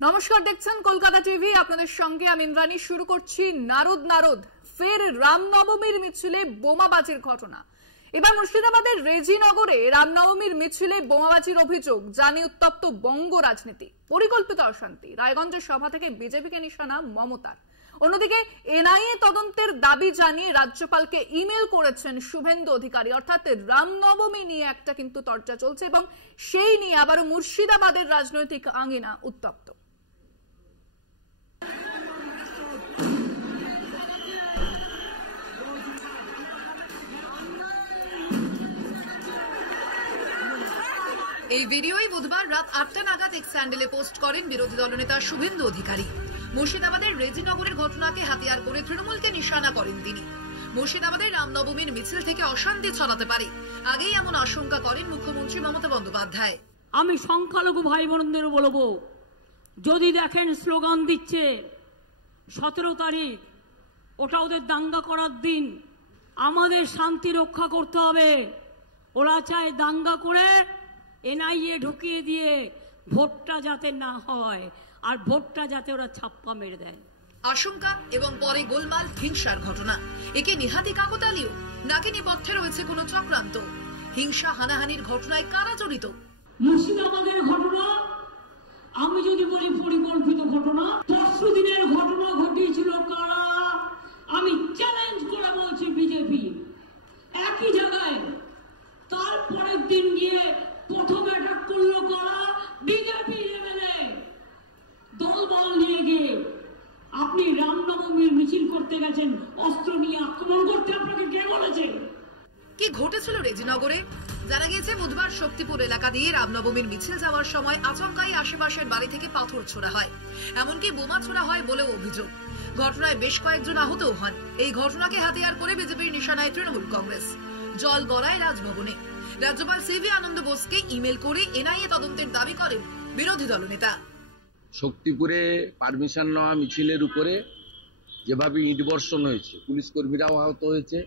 নমস্কার, দেখছেন কলকাতা টিভি। আপনাদের সঙ্গে আমি ইন্দ্রাণী। শুরু করছি নারদ। ফের রামনবমীর মিছিলে বোমাবাজির ঘটনা। এবার মুর্শিদাবাদের রেজিনগরে রামনবমীর মিছিলে বোমাবাজির অভিযোগ, জানি উত্তপ্ত বঙ্গ রাজনীতি, পরিকল্পিত অশান্তি। রায়গঞ্জের সভা থেকে বিজেপিকে নিশানা মমতার। অন্যদিকে এনআইএ তদন্তের দাবি জানিয়ে রাজ্যপালকে ইমেল করেছেন শুভেন্দু অধিকারী। অর্থাৎ রামনবমী নিয়ে একটা কিন্তু চর্চা চলছে এবং সেই নিয়ে আবারও মুর্শিদাবাদের রাজনৈতিক আঙ্গিনা উত্তপ্ত। এই ভিডিওই বুধবার রাত 8টা নাগাদ এক স্যান্ডেলে পোস্ট করেন বিরোধী দলনেতা শুভেন্দু অধিকারী। মুর্শিদাবাদের রেজিনগরের ঘটনাকে হাতিয়ার করে তৃণমূলকে নিশানা করেন তিনি। মুর্শিদাবাদের রামনবমীর মিছিল থেকে অশান্তি ছড়াতে পারে, আগেই এমন আশঙ্কা করেন মুখ্যমন্ত্রী মমতা বন্দ্যোপাধ্যায়। আমি সংখ্যালঘু ভাই বোনদের বলবো, যদি দেখেন স্লোগান দিচ্ছে 17 তারিখ, ওটা ওদের দাঙ্গা করার দিন, আমাদের শান্তি রক্ষা করতে হবে। ওরা চায় দাঙ্গা করে এনআইএ ঢুকিয়ে দিয়ে ভোটটা যাতে না হয়, আর ভোটটা যাতে ওরা ছাপ্পা মেরে দেয়। আশঙ্কা এবং পরে গোলমাল, হিংসার ঘটনা। একে নিহাতি কাকতালীয় নাকি নেপথ্যে রয়েছে কোনো চক্রান্ত? হিংসা হানাহানির ঘটনায় কারা জড়িত? মুর্শিদাবাদের ঘটনা আমি যদি বলি পরিকল্পিত ঘটনা। 10 দিনের ঘটনা ঘটিয়েছিল কারা? আমি চ্যালেঞ্জ করে বলছি বিজেপি। একই জায়গায় তারপরের দিন গিয়ে প্রথম অ্যাটাক করলো কারা? বিজেপি এমএলএ দলবল নিয়ে গিয়ে। আপনি রামনবমীর মিছিল করতে গেছেন, অস্ত্র নিয়ে আক্রমণ করতে আপনাকে কে বলেছে? কি ঘটেছিল রেজিনগরে? জানা গিয়েছে বুধবার শক্তিপুর এলাকা দিয়ে রামনবমীর মিছিল যাওয়ার সময় আচমকাই আশেপাশের বাড়ি থেকে পাথর ছোড়া হয়, এমনকি বোমা ছোড়া হয় বলেও অভিযোগ। ঘটনায় বেশ কয়েকজন আহতও হন। এই ঘটনাকে হাতিয়ার করে বিজেপির নিশানায় তৃণমূল কংগ্রেস। জল গড়ায় রাজভবনে। রাজ্যপাল সিভি আনন্দ বোসকে ইমেল করে এনআইএ তদন্তের দাবি করেন বিরোধী দলনেতা। শক্তিপুরে পারমিশন নেওয়া মিছিলের উপরে যেভাবে ইট বর্ষণ হয়েছে, পুলিশ কর্মীরাও আহত হয়েছে,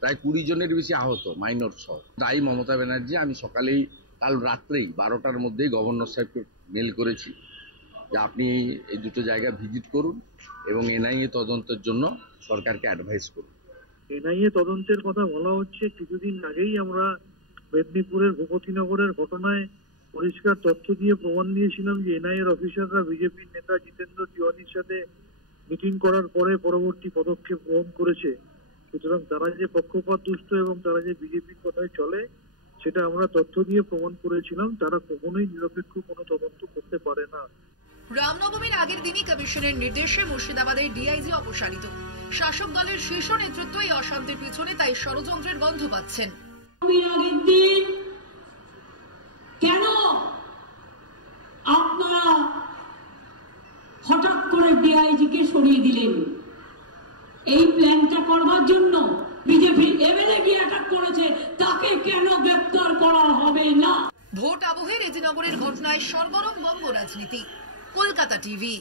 প্রায় 20 জনের বেশি আহত, মাইনর সহ। তাই মমতা ব্যানার্জি, আমি সকালেই কাল রাত্রেই 12টার মধ্যেই গভর্নর সাহেবকে মেল করেছি যে আপনি এই দুটো জায়গা ভিজিট করুন এবং এনআইএ তদন্তের জন্য সরকারকে অ্যাডভাইস করুন। এনআইএ তদন্তের কথা বলা হচ্ছে। কিছুদিন আগেই আমরা মেদিনীপুরের ভূপতিনগরের ঘটনায় পরিষ্কার তথ্য দিয়ে প্রমাণ দিয়েছিলাম যে এনআইএর অফিসাররা বিজেপির নেতা জিতেন্দ্র তিওয়ারির সাথে মিটিং করার পরে পরবর্তী পদক্ষেপ গ্রহণ করেছে। সুতরাং তারা যে পক্ষপাত দুষ্ট এবং তারা যে বিজেপির কথায় চলে, সেটা আমরা তথ্য দিয়ে প্রমাণ করেছিলাম। তারা কখনোই নিরপেক্ষ কোনো তদন্ত করতে পারে না। রামনবমীর আগের দিনই কমিশনের নির্দেশে মুর্শিদাবাদের ডিআইজি অপসারিত। শাসক দলের শীর্ষ নেতৃত্ব এই অশান্তির পিছনে তাই ষড়যন্ত্রের গন্ধ পাচ্ছেন। আগের দিন কেন আপনারা হঠাৎ করে ডিআইজি কে সরিয়ে দিলেন? এই প্ল্যানটা করবার জন্য বিজেপি এমএলএ গিয়ে অ্যাটাক করেছে, তাকে কেন গ্রেফতার করা হবে না? ভোট আবহে রেজিনগরের ঘটনায় সরগরম বঙ্গ রাজনীতি। কলকাতা টিভি।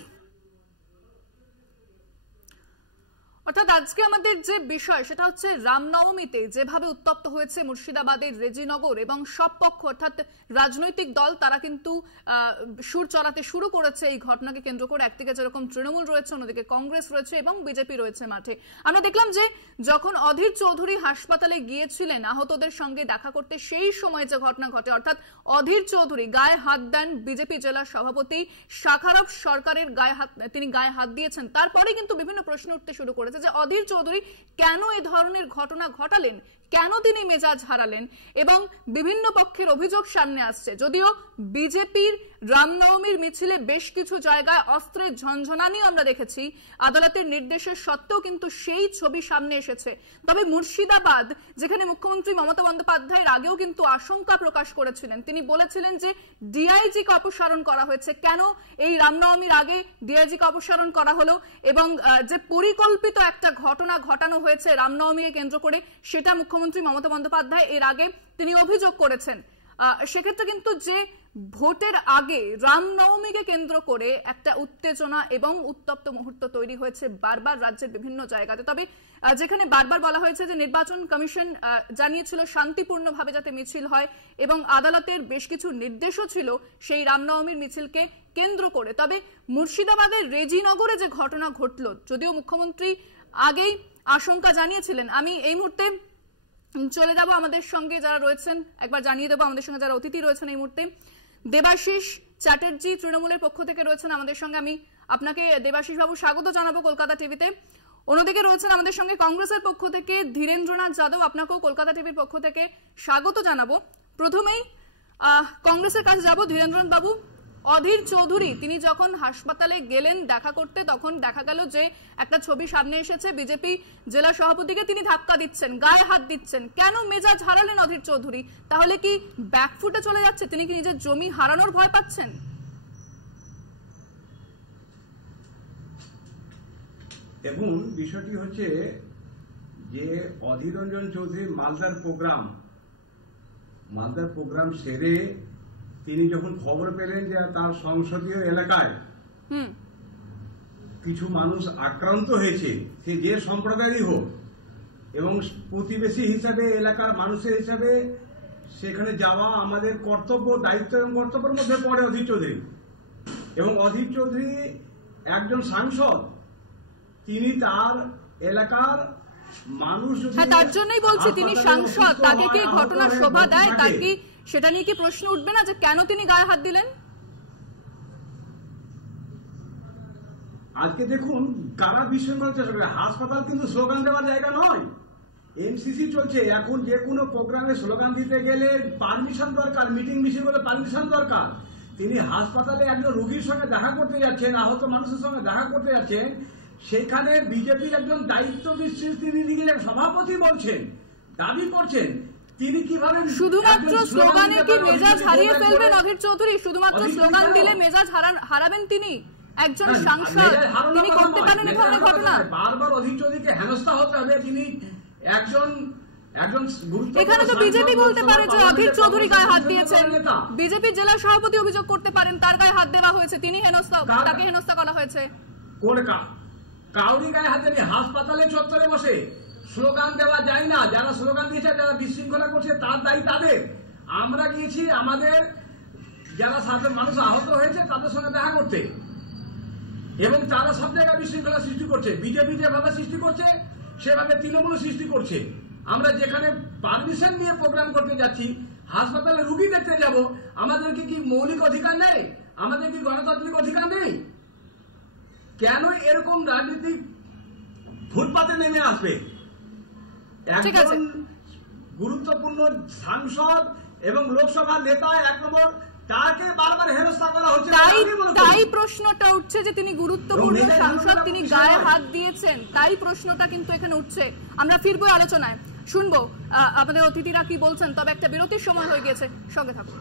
অর্থাৎ আজকে আমাদের যে বিষয় সেটা হচ্ছে রামনবমীতে যেভাবে উত্তপ্ত হয়েছে মুর্শিদাবাদের রেজিনগর, এবং সব পক্ষ অর্থাৎ রাজনৈতিক দল তারা কিন্তু সুর চড়াতে শুরু করেছে এই ঘটনাকে কেন্দ্র করে। একদিকে যেরকম তৃণমূল রয়েছে, অন্যদিকে কংগ্রেস রয়েছে এবং বিজেপি রয়েছে মাঠে। আমরা দেখলাম যে যখন অধীর চৌধুরী হাসপাতালে গিয়েছিলেন আহতদের সঙ্গে দেখা করতে, সেই সময় যে ঘটনা ঘটে, অর্থাৎ অধীর চৌধুরী গায়ে হাত দেন বিজেপি জেলা সভাপতি শাখারব সরকারের তিনি গায়ে হাত দিয়েছেন। তারপরে কিন্তু বিভিন্ন প্রশ্ন উঠতে শুরু করেছে যে অধীর চৌধুরী কেন এ ধরনের ঘটনা ঘটালেন, কেন তিনি মেজাজ হারালেন, এবং বিভিন্ন পক্ষের অভিযোগ সামনে আসছে। যদিও বিজেপির রামনবমীর মিছিলে বেশ কিছু জায়গায় অস্ত্রের ঝনঝনানিও আমরা দেখেছি, আদালতের নির্দেশের সত্ত্বেও কিন্তু সেই ছবি সামনে এসেছে। তবে মুর্শিদাবাদ, যেখানে মুখ্যমন্ত্রী মমতা বন্দ্যোপাধ্যায়ের আগেও কিন্তু আশঙ্কা প্রকাশ করেছিলেন, তিনি বলেছিলেন যে ডিআইজিকে অপসারণ করা হয়েছে। কেন এই রামনবমীর আগে ডিআইজিকে অপসারণ করা হলো এবং যে পরিকল্পিত একটা ঘটনা ঘটানো হয়েছে রামনবমীকে কেন্দ্র করে, সেটা মুখ্যমন্ত্রী মমতা বন্দ্যোপাধ্যায় এর আগে তিনি অভিযোগ করেছেন। সেক্ষেত্রে কিন্তু যে ভোটের আগে রামনবমীকে কেন্দ্র করে একটা উত্তেজনা এবং উত্তপ্ত মুহূর্ত তৈরি হয়েছে বারবার রাজ্যের বিভিন্ন জায়গাতে। তবে যেখানে বারবার বলা হয়েছে যে নির্বাচন কমিশন জানিয়েছিল শান্তিপূর্ণভাবে যাতে মিছিল হয় এবং আদালতের বেশ কিছু নির্দেশও ছিল সেই রামনবমীর মিছিলকে কেন্দ্র করে। তবে মুর্শিদাবাদের রেজিনগরে যে ঘটনা ঘটল, যদিও মুখ্যমন্ত্রী আগেই আশঙ্কা জানিয়েছিলেন, আমি এই মুহূর্তে চলে যাব আমাদের সঙ্গে যারা রয়েছেন, একবার জানিয়ে দেবো আমাদের সঙ্গে যারা অতিথি রয়েছেন এই মুহূর্তে। দেবাশিস চ্যাটার্জি তৃণমূলের পক্ষ থেকে রয়েছেন আমাদের সঙ্গে, আমি আপনাকে দেবাশিস বাবু স্বাগত জানাবো কলকাতা টিভিতে। অন্যদিকে রয়েছেন আমাদের সঙ্গে কংগ্রেসের পক্ষ থেকে ধীরেন্দ্রনাথ যাদব, আপনাকেও কলকাতা টিভির পক্ষ থেকে স্বাগত জানাবো। প্রথমেই কংগ্রেসের কাছে যাব। ধীরেন্দ্রনাথ বাবু, অধীর চৌধুরী তিনি যখন হাসপাতালে গেলেন দেখা করতে, তখন দেখা গেল যে একটা ছবি সামনে এসেছে, বিজেপি জেলা সভাপতিকে তিনি ধাক্কা দিচ্ছেন, গায়ে হাত দিচ্ছেন। কেন মেজাজ হারালেন অধীর চৌধুরী? তাহলে কি ব্যাকফুটে চলে যাচ্ছে? তিনি কি নিজের জমি হারানোর ভয় পাচ্ছেন? দেখুন, বিষয়টি হচ্ছে যে অধীর রঞ্জন চৌধুরী মালদার প্রোগ্রাম সেরে তিনি যখন খবর পেলেন যে তার সংসদীয় এলাকায় কিছু মানুষ আক্রান্ত হয়েছে, সে যে সম্প্রদায়েরই হোক, এবং প্রতিবেশী হিসাবে এলাকার মানুষের হিসাবে সেখানে যাওয়া আমাদের কর্তব্য, দায়িত্ব এবং কর্তব্যের মধ্যে পড়ে অধীর চৌধুরী। এবং অধীর চৌধুরী একজন সাংসদ, তিনি তার এলাকার মানুষ, তার জন্যই বলছি তিনি সাংসদ, তাকে কি ঘটনা শোভা দেয়? তার কি সেটা নিয়ে কি প্রশ্ন উঠবে না যে কেন তিনি গায়ে হাত দিলেন? আজকে দেখুন কারা বিশৃঙ্খলা চেষ্টা করে। হাসপাতাল কিন্তু স্লোগান দেওয়ার জায়গা নয়। এমসিসি চলছে, এখন যে কোনো প্রোগ্রামে স্লোগান দিতে গেলে পারমিশন দরকার, মিটিং মিছিল করে পারমিশন দরকার। তিনি হাসপাতালে একজন রোগীর সঙ্গে দেখা করতে যাচ্ছেন, আহত মানুষের সঙ্গে দেখা করতে যাচ্ছেন, সেখানে বিজেপির একজন দায়িত্ব বিশিষ্ট তিনি নিজের সভাপতি বলছেন, দাবি করছেন, তিনি কিভাবে শুধুমাত্র স্লোগানে কি মেজাজ হারিয়ে ফেলবেন অধীর চৌধুরী? শুধুমাত্র স্লোগান দিলে মেজাজ হারাবেন তিনি? একজন সাংসদ, তিনি করতে পারেন এই ধরনের ঘটনা? বারবার অধীর চৌধুরীকে হেনস্থা হতে হবে। তিনি একজন এখানে তো বিজেপি বলতে পারে যে অধীর চৌধুরী গায়ে হাত দিয়েছেন, বিজেপি জেলা সভাপতি অভিযোগ করতে পারেন তার গায়ে হাত দেওয়া হয়েছে, তিনি তাকে হেনস্থা করা হয়েছে। কাউরি গায়ে হাত দেয়নি। হাসপাতালে চত্বরে বসে স্লোগান দেওয়া যায় না। যারা স্লোগান দিয়েছে, যারা বিশৃঙ্খলা করছে, তার দায়ী তাদের। আমরা গিয়েছি আমাদের যারা মানুষ আহত হয়েছে তাদের সঙ্গে দেখা করতে, এবং তারা সব জায়গায় বিশৃঙ্খলা সৃষ্টি করছে। বিজেপি যেভাবে সৃষ্টি করছে সেভাবে তৃণমূল সৃষ্টি করছে। আমরা যেখানে পারমিশন নিয়ে প্রোগ্রাম করতে যাচ্ছি, হাসপাতালে রুগী দেখতে যাব, আমাদেরকে কি মৌলিক অধিকার নেই? আমাদের কি গণতান্ত্রিক অধিকার নেই? কেন এরকম রাজনীতিক ফুটপাতে নেমে আসবে? একজন গুরুত্বপূর্ণ সাংসদ এবং লোকসভা নেতা, এক নম্বর, তাকে বারবার হেনস্থা করা হচ্ছে। তাই প্রশ্নটা উঠছে যে তিনি গুরুত্বপূর্ণ সাংসদ, তিনি গায়ে হাত দিয়েছেন, তাই প্রশ্নটা কিন্তু এখানে উঠছে। আমরা ফিরবো আলোচনায়, শুনবো আমাদের অতিথিরা কি বলছেন। তবে একটা বিরতির সময় হয়ে গেছে, সঙ্গে থাকুন।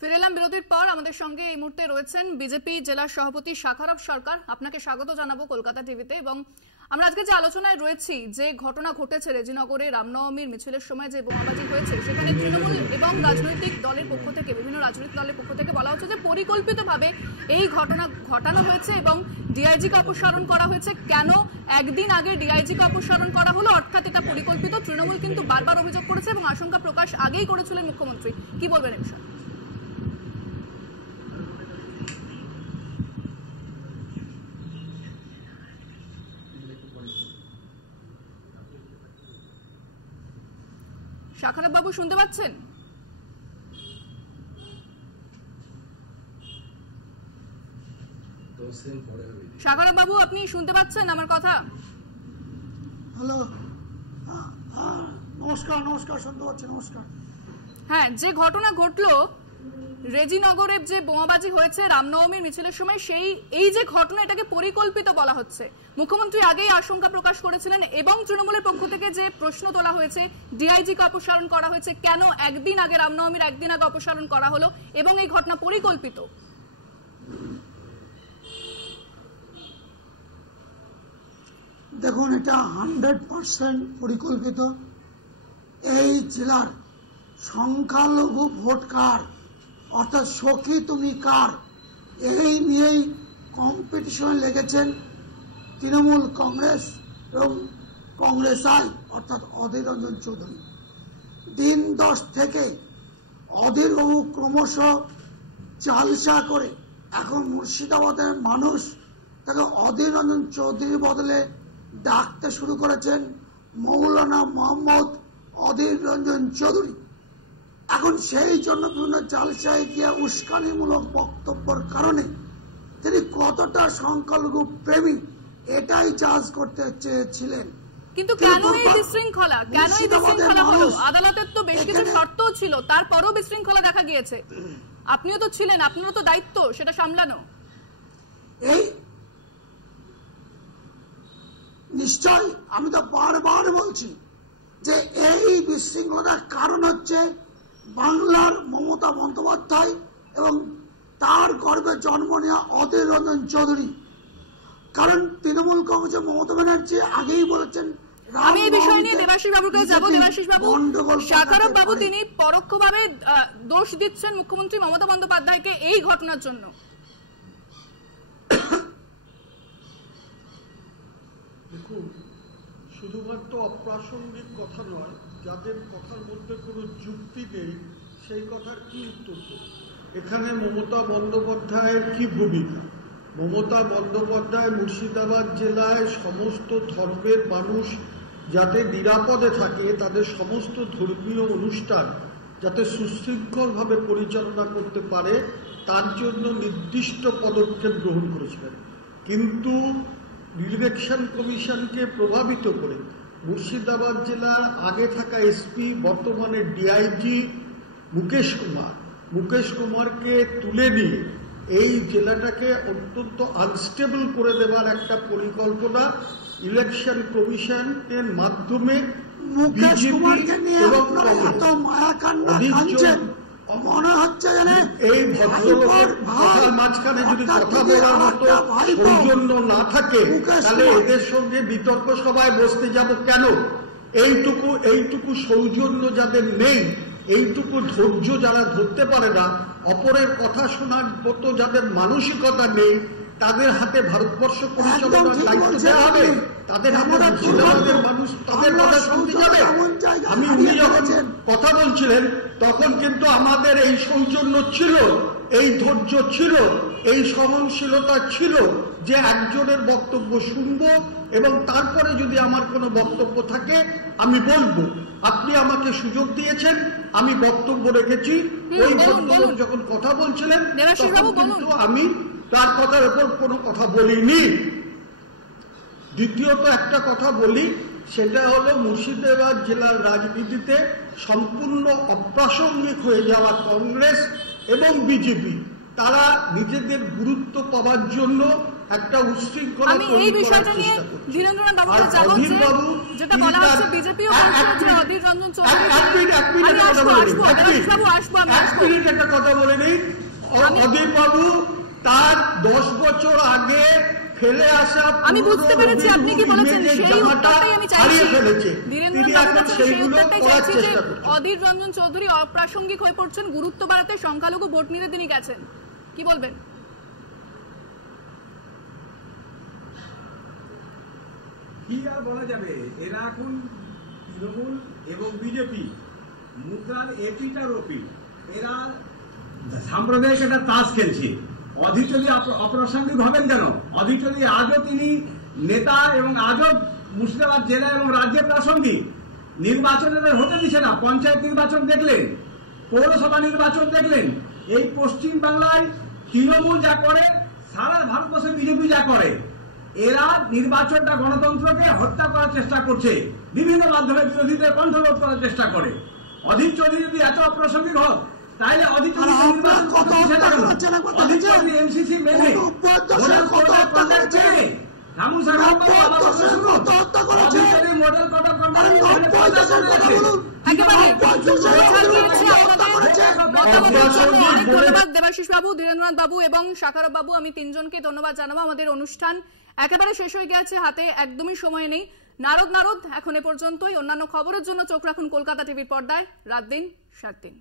ফিরে এলাম বিরতির পর। আমাদের সঙ্গে এই মুহূর্তে রয়েছেন বিজেপি জেলা সভাপতি শাখারব সরকার, আপনাকে স্বাগত জানাবো কলকাতা টিভিতে। এবং আমরা আজকে যে আলোচনায় রয়েছি, যে ঘটনা ঘটেছে রেজিনগরে রামনবমীর মিছিলের সময় যে বোমাবাজি হয়েছে, সেখানে তৃণমূল এবং রাজনৈতিক দলের পক্ষ থেকে, বিভিন্ন রাজনৈতিক দলের পক্ষ থেকে বলা হচ্ছে যে পরিকল্পিতভাবে এই ঘটনা ঘটানো হয়েছে এবং ডিআইজিকে অপসারণ করা হয়েছে। কেন একদিন আগে ডিআইজিকে অপসারণ করা হলো? অর্থাৎ এটা পরিকল্পিত। তৃণমূল কিন্তু বারবার অভিযোগ করেছে এবং আশঙ্কা প্রকাশ আগেই করেছিলেন মুখ্যমন্ত্রী। কি বলবেন এই বিষয়ে? শাখারব বাবু শুনতে পাচ্ছেন? শাখারব বাবু, আপনি শুনতে পাচ্ছেন আমার কথা? হ্যালো, নমস্কার। শুনতে পাচ্ছি, নমস্কার। হ্যাঁ, যে ঘটনা ঘটলো রেজিনগরের যে বোমাবাজি হয়েছে রামনবমীর মিছিলের সময়, এই যে ঘটনা, এটাকে পরিকল্পিত বলা হচ্ছে। মুখ্যমন্ত্রী আগেই আশঙ্কা প্রকাশ করেছিলেন এবং তৃণমূলের পক্ষ থেকে যে প্রশ্ন তোলা হয়েছে, ডিআইজিকে অপসারণ করা হয়েছে, কেন একদিন আগে, রামনবমীর একদিন আগে অপসারণ করা হলো এবং এই ঘটনা পরিকল্পিত? দেখুন, এটা 100% পরিকল্পিত। এই জেলার সংখ্যালঘু ভোট কার, অর্থাৎ সখী তুমি কার, এই নিয়েই কম্পিটিশনে লেগেছেন তৃণমূল কংগ্রেস এবং কংগ্রেস আই অর্থাৎ অধীর রঞ্জন চৌধুরী। দিন 10 থেকে অধীরবাবু ক্রমশ চালসা করে এখন মুর্শিদাবাদের মানুষ তাকে অধীর রঞ্জন চৌধুরীর বদলে ডাকতে শুরু করেছেন মৌলানা মোহাম্মদ অধীর রঞ্জন চৌধুরী। এখন সেই জন্য বিভিন্ন জালসায় গিয়ে উস্কানিমূলক বক্তব্যের কারণে তিনি কতটা সংখ্যালঘু প্রেমী এটাই জাজ করতে চেয়েছিলেন। কিন্তু কেন এই বিশৃঙ্খলা, কেন এই বিশৃঙ্খলা হলো? আদালতের তো বেশ কিছু শর্তও ছিল, তারপরও বিশৃঙ্খলা দেখা গিয়েছে। আপনিও তো ছিলেন, আপনারও তো দায়িত্ব সেটা সামলানো। এই নিশ্চয়, আমি তো বারবার বলছি যে এই বিশৃঙ্খলার কারণ হচ্ছে বাংলার মমতা বন্দ্যোপাধ্যায় এবং তার গর্ভে জন্ম নেওয়া অধীর রঞ্জন চৌধুরী। কারণ তৃণমূল কংগ্রেসের মমতা ব্যানার্জি আগেই বলেছেন। আমি এই বিষয় নিয়ে দেবাশিস বাবুর কাছে যাবো। দেবাশিস বাবু, শাকারব বাবু তিনি পরোক্ষভাবে দোষ দিচ্ছেন মুখ্যমন্ত্রী মমতা বন্দ্যোপাধ্যায়কে এই ঘটনার জন্য। দেখুন, শুধুমাত্র অপ্রাসঙ্গিক কথা নয়, যাদের কথার মধ্যে কোনো যুক্তি নেই সেই কথার কি উত্তর দেব? এখানে মমতা বন্দ্যোপাধ্যায়ের কি ভূমিকা? মমতা বন্দ্যোপাধ্যায় মুর্শিদাবাদ জেলায় সমস্ত ধর্মের মানুষ যাতে নিরাপদে থাকে, তাদের সমস্ত ধর্মীয় অনুষ্ঠান যাতে সুশৃঙ্খলভাবে পরিচালনা করতে পারে তার জন্য নির্দিষ্ট পদক্ষেপ গ্রহণ করেছিলেন। কিন্তু ইলেকশন কমিশনকে প্রভাবিত করে মুর্শিদাবাদ জেলার আগে থাকা এসপি, বর্তমানে ডিআইজি মুকেশ কুমারকে তুলে নিয়ে এই জেলাটাকে অত্যন্ত আনস্টেবল করে দেওয়ার একটা পরিকল্পনা ইলেকশন কমিশনের মাধ্যমে মুকেশ কুমারকে নিয়ে এত মায়াকান্না কাঁদছেন, মনে হচ্ছে যেন এই ভদ্রলোকের কথার মাঝখানে যদি কথা বলার মতো সৌজন্য না থাকে তাহলে এদের সঙ্গে বিতর্ক সভায় বসতে যাব কেন? এইটুকু সৌজন্য যাদের নেই, এইটুকু ধৈর্য যারা ধরতে পারে না, অপরের কথা শোনার মতো যাদের মানসিকতা নেই, তাদের হাতে ভারতবর্ষ পরিচালনার দায়িত্ব দেওয়া হবে। তাদের হাতে মুর্শিদাবাদের মানুষ তাদের কথা শুনতে যাবে। উনি যখন কথা বলছিলেন তখন কিন্তু আমাদের এই সৌজন্য ছিল, এই ধৈর্য ছিল, এই সহনশীলতা ছিল যে একজনের বক্তব্য শুনবো এবং তারপরে যদি আমার কোনো বক্তব্য থাকে আমি বলবো। আপনি আমাকে সুযোগ দিয়েছেন, আমি বক্তব্য রেখেছি। ওই ভদ্রলোক যখন কথা বলছিলেন তখন কিন্তু আমি তার কথার উপর কোনো কথা বলিনি। দ্বিতীয়ত একটা কথা বলি, সেটা হলো মুর্শিদাবাদ জেলার রাজনীতিতে সম্পূর্ণ অপ্রাসঙ্গিক হয়ে যাওয়া কংগ্রেস এবং বিজেপি, তারা নিজেদের গুরুত্ব পাওয়ার জন্য একটা উচ্ছৃঙ্খলা তৈরি করার চেষ্টা করছে। আর অধীর বাবু একটা কথা বলে নেই, অধীর বাবু তার 10 বছর আগে ফেলে আসা, আমি বুঝতে পেরেছি আপনি কি বলেছেন, সেই উত্তরটাই আমি চাইছি। তিনি এখন সেইগুলো করার চেষ্টা করছেন। অধীর রঞ্জন চৌধুরী অপ্রাসঙ্গিক হয়ে পড়ছেন, গুরুত্ব বাড়াতে সংখ্যালঘু ভোট নিতে তিনি গেছেন, কি বলবেন? কি আর বলা যাবে, এরা এখন তৃণমূল এবং বিজেপি মুদ্রার এপিটার ওপি, এরা সাম্প্রদায়িক একটা তাস খেলছে। অধীর চৌধুরী অপ্রাসঙ্গিক হবেন কেন? অধীর চৌধুরী আজও তিনি নেতা এবং আজও মুর্শিদাবাদ জেলা এবং রাজ্যের প্রাসঙ্গিক। নির্বাচনের হতে দিচ্ছে না, পঞ্চায়েত নির্বাচন দেখলেন, পৌরসভা নির্বাচন দেখলেন। এই পশ্চিম বাংলায় তৃণমূল যা করে, সারা ভারতবর্ষে বিজেপি যা করে, এরা নির্বাচনটা গণতন্ত্রকে হত্যা করার চেষ্টা করছে, বিভিন্ন মাধ্যমে বিরোধীদের কণ্ঠরোধ করার চেষ্টা করে। অধীর চৌধুরী যদি এত অপ্রাসঙ্গিক হোক তাহলে অধীর চৌধুরী এমসিসি মেনে দেবাশিস বাবু, ধীরেন্দ্রনাথ বাবু এবং শাকারব বাবু, আমি তিনজনকে ধন্যবাদ জানাবো। আমাদের অনুষ্ঠান একেবারে শেষ হয়ে গেছে, হাতে একদমই সময় নেই। নারদ এখন এ পর্যন্তই। অন্যান্য খবরের জন্য চোখ রাখুন কলকাতা টিভির পর্দায়। রাত দিন 7 দিন।